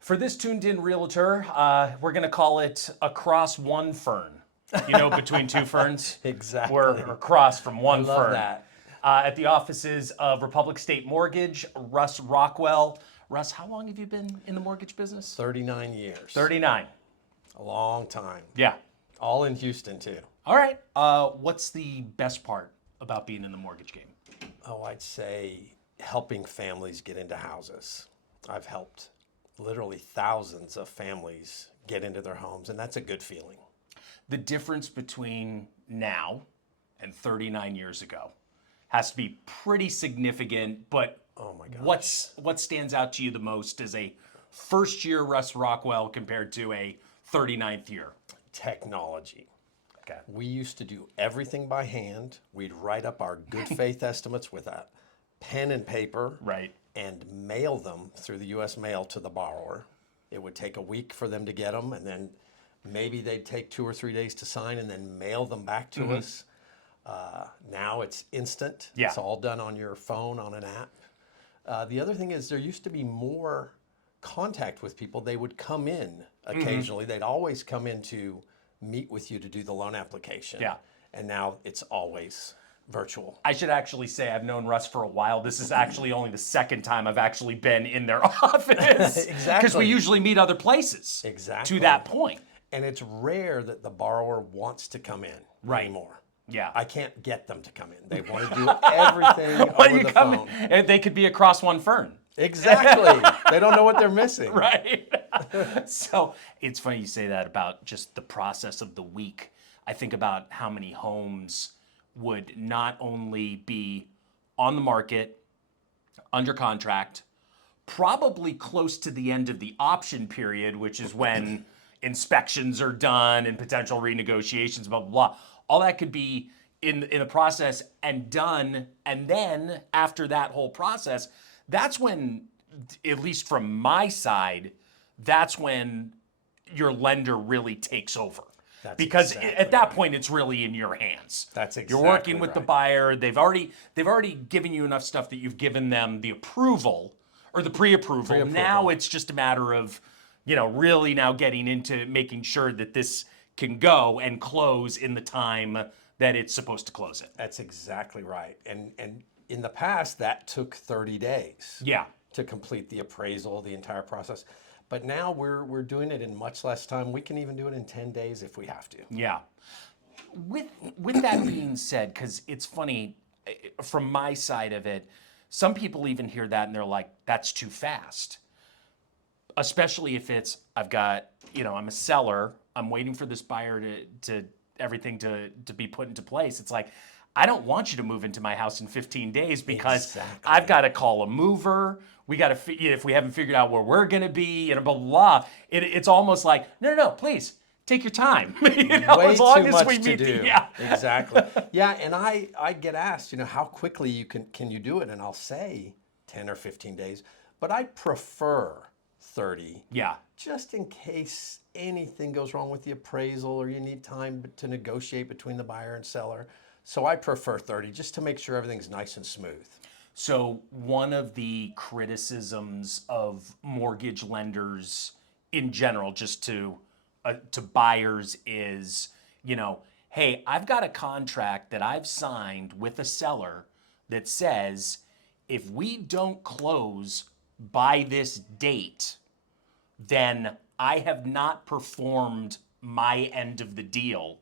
For this Tuned In Realtor, we're going to call it across one fern. You know, between two ferns? Exactly. We're across from one I love fern. that. At the offices of Republic State Mortgage, Russ Rockwell. Russ, how long have you been in the mortgage business? 39 years. 39. A long time. Yeah. All in Houston, too. All right. What's the best part about being in the mortgage game? Oh, I'd say helping families get into houses. I've helped literally thousands of families get into their homes, and that's a good feeling. The difference between now and 39 years ago has to be pretty significant, but Oh my gosh. what stands out to you the most as a first year Russ Rockwell compared to a 39th year? Technology. Okay. We used to do everything by hand. We'd write up our good faith estimates with a pen and paper. Right. And mail them through the U.S. mail to the borrower. It would take a week for them to get them, and then maybe they'd take 2 or 3 days to sign and then mail them back to us. Now it's instant. Yeah. It's all done on your phone on an app. The other thing is there used to be more contact with people. They would come in occasionally. They'd always come in to meet with you to do the loan application. Yeah. And now it's always virtual. I should actually say I've known Russ for a while. This is actually only the second time I've actually been in their office. Exactly. Because we usually meet other places. Exactly. To that point. And it's rare that the borrower wants to come in anymore. Yeah. I can't get them to come in. They want to do everything When over you the come phone. in, and they could be across one fern. Exactly. They don't know what they're missing. Right. So it's funny you say that about just the process of the week. I think about how many homes would not only be on the market, under contract, probably close to the end of the option period, which is when inspections are done and potential renegotiations, blah, blah, blah. All that could be in the process and done. And then after that whole process, that's when, at least from my side, that's when your lender really takes over. That's because exactly at that right. point, it's really in your hands. That's You're exactly working with the right. buyer. They've already given you enough stuff that you've given them the approval or the pre-approval. Now it's just a matter of, really now getting into making sure that this can go and close in the time that it's supposed to close it. That's exactly right. And in the past, that took 30 days Yeah. to complete the appraisal, the entire process. But now we're doing it in much less time. We can even do it in 10 days if we have to. Yeah. With that being said, because it's funny, from my side of it, some people even hear that and they're like, that's too fast. Especially if it's, I'm a seller, I'm waiting for this buyer to everything to be put into place. It's like, I don't want you to move into my house in 15 days because Exactly. I've got to call a mover. We got to, if we haven't figured out where we're going to be and blah, blah, blah. It's almost like, no, please take your time. Way as long too as much we to meet do. yeah. Exactly. Yeah, and I get asked, how quickly can you do it? And I'll say 10 or 15 days, but I prefer 30. Yeah. Just in case anything goes wrong with the appraisal or you need time to negotiate between the buyer and seller. So I prefer 30 just to make sure everything's nice and smooth. So one of the criticisms of mortgage lenders in general, just to buyers, is, hey, I've got a contract that I've signed with a seller that says if we don't close by this date, then I have not performed my end of the deal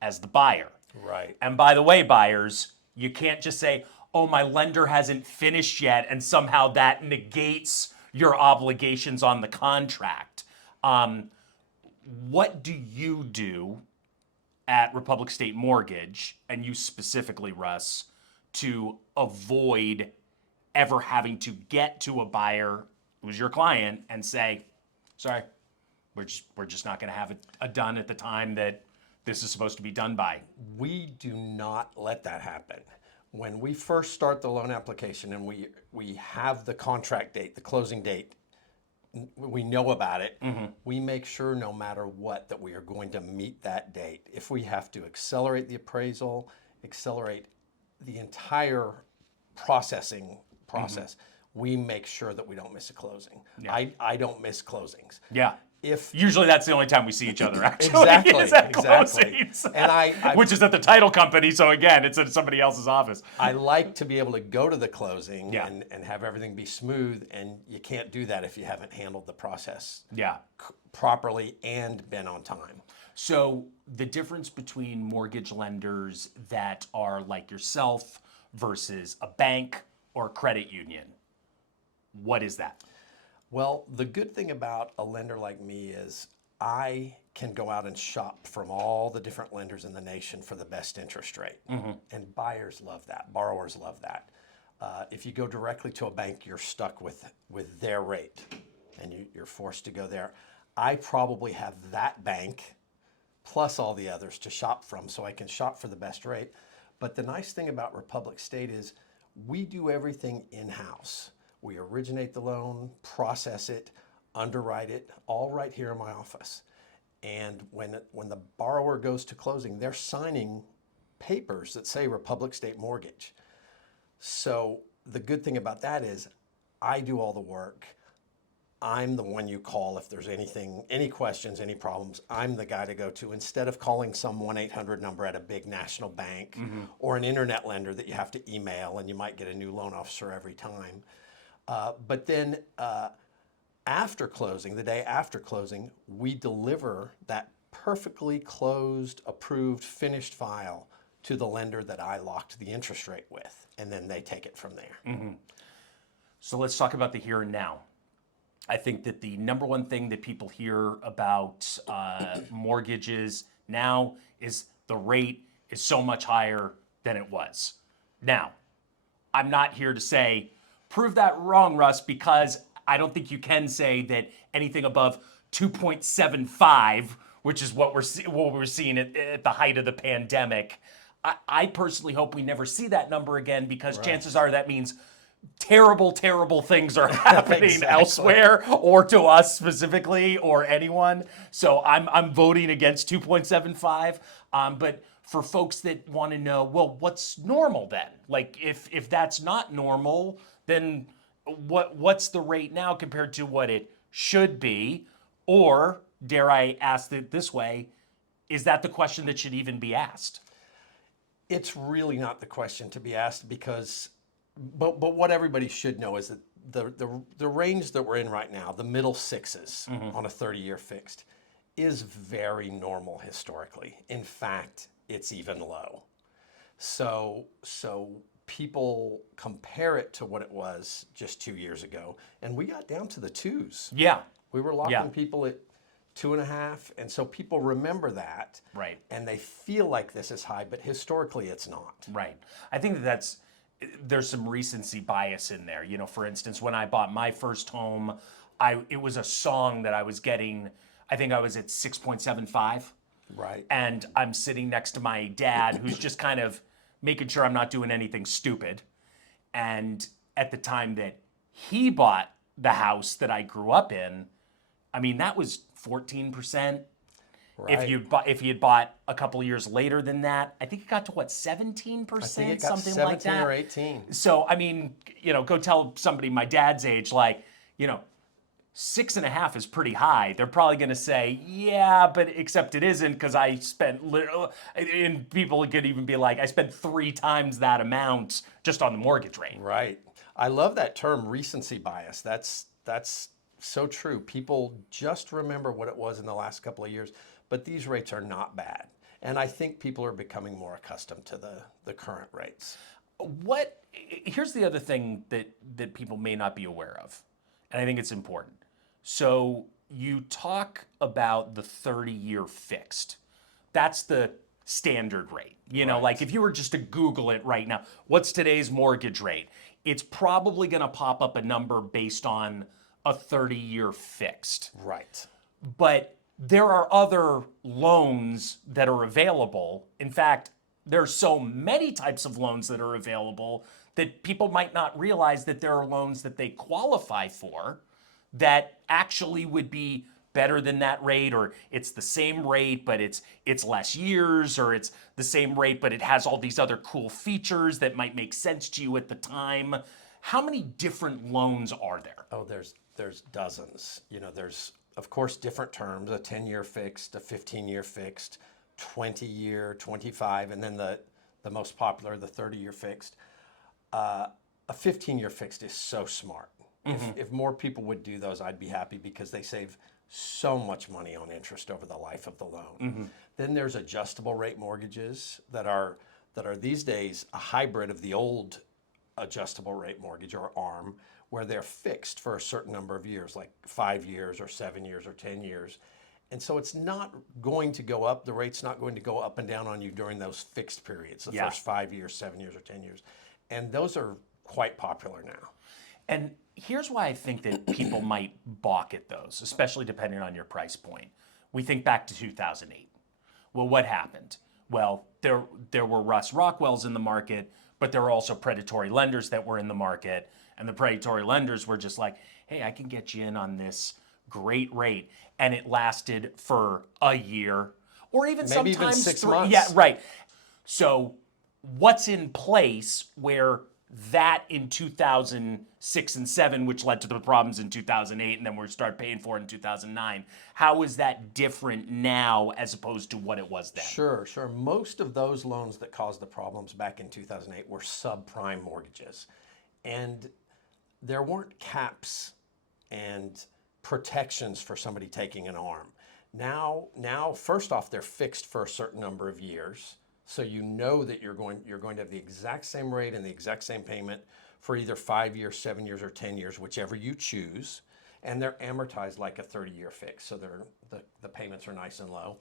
as the buyer. Right. And by the way, buyers, you can't just say, oh, my lender hasn't finished yet, and somehow that negates your obligations on the contract. What do you do at Republic State Mortgage, and you specifically, Russ, to avoid ever having to get to a buyer who's your client and say, sorry, we're just not going to have it done at the time that this is supposed to be done by? We do not let that happen. When we first start the loan application and we have the contract date, the closing date, we know about it, we make sure no matter what that we are going to meet that date. If we have to accelerate the appraisal, accelerate the entire process, we make sure that we don't miss a closing. Yeah. I don't miss closings. Yeah. If Usually that's the only time we see each other, actually. Exactly, is at exactly. closings. And I Which is at the title company, so again, it's at somebody else's office. I like to be able to go to the closing Yeah. and have everything be smooth, and you can't do that if you haven't handled the process Yeah. properly and been on time. So the difference between mortgage lenders that are like yourself versus a bank or a credit union, what is that? Well, the good thing about a lender like me is I can go out and shop from all the different lenders in the nation for the best interest rate. And buyers love that. Borrowers love that. If you go directly to a bank, you're stuck with their rate, and you're forced to go there. I probably have that bank plus all the others to shop from, so I can shop for the best rate. But the nice thing about Republic State is we do everything in-house. We originate the loan, process it, underwrite it, all right here in my office. And when the borrower goes to closing, they're signing papers that say Republic State Mortgage. So the good thing about that is I do all the work. I'm the one you call if there's anything, any questions, any problems. I'm the guy to go to instead of calling some 1-800 number at a big national bank or an internet lender that you have to email and you might get a new loan officer every time. But then after closing, the day after closing, we deliver that perfectly closed, approved, finished file to the lender that I locked the interest rate with, and then they take it from there. So let's talk about the here and now. I think that the number one thing that people hear about mortgages now is the rate is so much higher than it was. Now, I'm not here to say, prove that wrong, Russ, because I don't think you can say that anything above 2.75, which is what we're seeing at the height of the pandemic. I personally hope we never see that number again, because chances are that means terrible, terrible things are happening elsewhere, or to us specifically, or anyone. So I'm voting against 2.75. But for folks that want to know, well, what's normal then? Like if that's not normal, then what's the rate now compared to what it should be? Or dare I ask it this way, is that the question that should even be asked? It's really not the question to be asked, because but what everybody should know is that the range that we're in right now, the middle sixes on a 30-year fixed, is very normal historically. In fact, it's even low. So people compare it to what it was just 2 years ago, and we got down to the twos. Yeah. We were locking people at 2.5, and so people remember that. Right. And they feel like this is high, but historically it's not. Right. I think there's some recency bias in there. You know, for instance, when I bought my first home, it was a song that I was getting, I think I was at 6.75. Right. And I'm sitting next to my dad, who's just kind of making sure I'm not doing anything stupid. And at the time that he bought the house that I grew up in, I mean, that was 14%. Right. If he had bought a couple of years later than that, I think it got to what, 17%, I think it got something 17 like that. or 18. So I mean, you know, go tell somebody my dad's age, like, you know, 6.5 is pretty high. They're probably going to say, yeah, but except it isn't, because I spent and people could even be like, I spent 3 times that amount just on the mortgage rate. Right. I love that term, recency bias. That's so true. People just remember what it was in the last couple of years, but these rates are not bad. And I think people are becoming more accustomed to the current rates. Here's the other thing that people may not be aware of, and I think it's important. So you talk about the 30-year fixed. That's the standard rate. You know, like if you were just to Google it right now, what's today's mortgage rate? It's probably going to pop up a number based on a 30-year fixed. Right. But there are other loans that are available. In fact, there are so many types of loans that are available that people might not realize that there are loans that they qualify for that actually would be better than that rate, or it's the same rate but it's less years, or it's the same rate but it has all these other cool features that might make sense to you at the time. How many different loans are there? Oh, there's dozens. You know, there's of course different terms: a 10-year fixed, a 15-year fixed, 20-year, 25, and then the most popular, the 30-year fixed. A 15-year fixed is so smart. If more people would do those, I'd be happy because they save so much money on interest over the life of the loan. Then there's adjustable rate mortgages that are these days a hybrid of the old adjustable rate mortgage or ARM, where they're fixed for a certain number of years, like 5 years or 7 years or 10 years. And so it's not going to go up. The rate's not going to go up and down on you during those fixed periods, the first 5 years, 7 years, or 10 years. And those are quite popular now. And here's why I think that people might balk at those, especially depending on your price point. We think back to 2008. Well, what happened? Well, there were Russ Rockwells in the market, but there were also predatory lenders that were in the market. And the predatory lenders were just like, hey, I can get you in on this great rate. And it lasted for a year or even Maybe sometimes even 6 months. Yeah, right. So what's in place where that in 2006 and 7, which led to the problems in 2008, and then we start paying for it in 2009. How is that different now as opposed to what it was then? Sure. Most of those loans that caused the problems back in 2008 were subprime mortgages. And there weren't caps and protections for somebody taking an ARM. Now, first off, they're fixed for a certain number of years. So you know that you're going to have the exact same rate and the exact same payment for either 5 years, 7 years, or 10 years, whichever you choose. And they're amortized like a 30-year fix, so the payments are nice and low.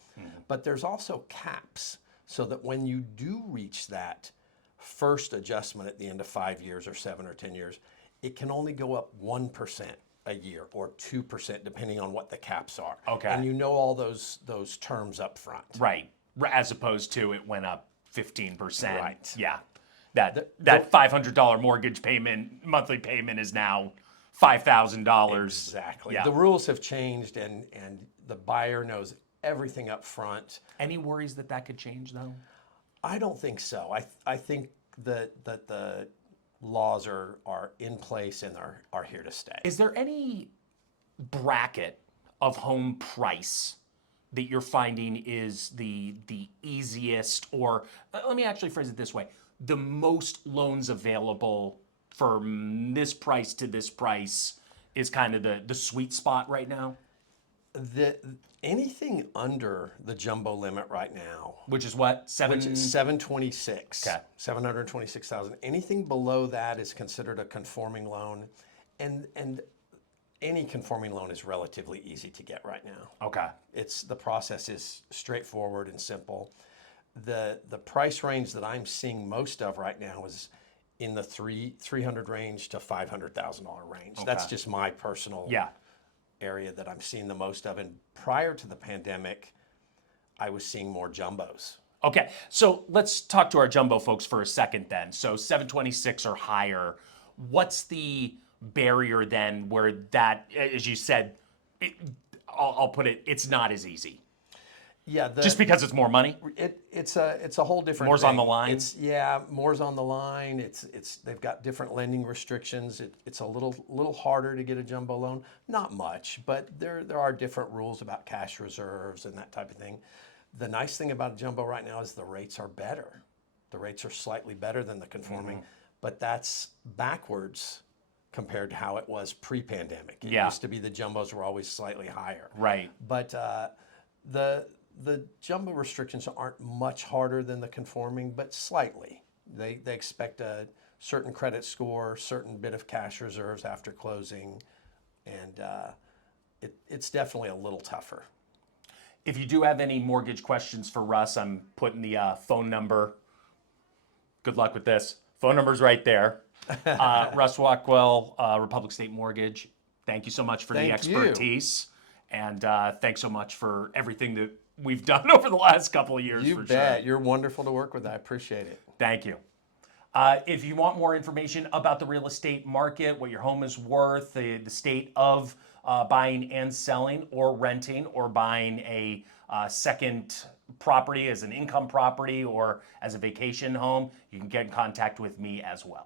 But there's also caps, so that when you do reach that first adjustment at the end of 5 years or 7 or 10 years, it can only go up 1% a year or 2%, depending on what the caps are. Okay. And you know all those terms up front. Right. As opposed to it went up 15%. Right. Yeah. That $500 mortgage payment, monthly payment is now $5,000. Exactly. Yeah. The rules have changed, and the buyer knows everything up front. Any worries that could change though? I don't think so. I think that the laws are in place and are here to stay. Is there any bracket of home price that you're finding is the easiest, or let me actually phrase it this way, the most loans available from this price to this price is kind of the sweet spot right now? Anything under the jumbo limit right now, Which is what? which is 726, Okay. 726,000. Anything below that is considered a conforming loan, and any conforming loan is relatively easy to get right now. Okay. The process is straightforward and simple. The price range that I'm seeing most of right now is in the 300 range to $500,000 range. That's just my personal area that I'm seeing the most of. And prior to the pandemic, I was seeing more jumbos. Okay, so let's talk to our jumbo folks for a second then. So 726 or higher, what's the barrier then where that, as you said, I'll put it, it's not as easy? Yeah, Just because it's more money? It's a whole different More's thing. on the line? More's on the line. They've got different lending restrictions. It's a little harder to get a jumbo loan. Not much, but there are different rules about cash reserves and that type of thing. The nice thing about a jumbo right now is the rates are better. The rates are slightly better than the conforming, but that's backwards compared to how it was pre-pandemic. It used to be the jumbos were always slightly higher. Right. But the jumbo restrictions aren't much harder than the conforming, but slightly. They expect a certain credit score, certain bit of cash reserves after closing, and it's definitely a little tougher. If you do have any mortgage questions for Russ, I'm putting the phone number. Good luck with this. Phone number's right there. Russ Rockwell, Republic State Mortgage. Thank you so much for the expertise. And thanks so much for everything that we've done over the last couple of years. You bet. You're wonderful to work with. I appreciate it. Thank you. If you want more information about the real estate market, what your home is worth, the state of buying and selling or renting or buying a second property as an income property or as a vacation home, you can get in contact with me as well.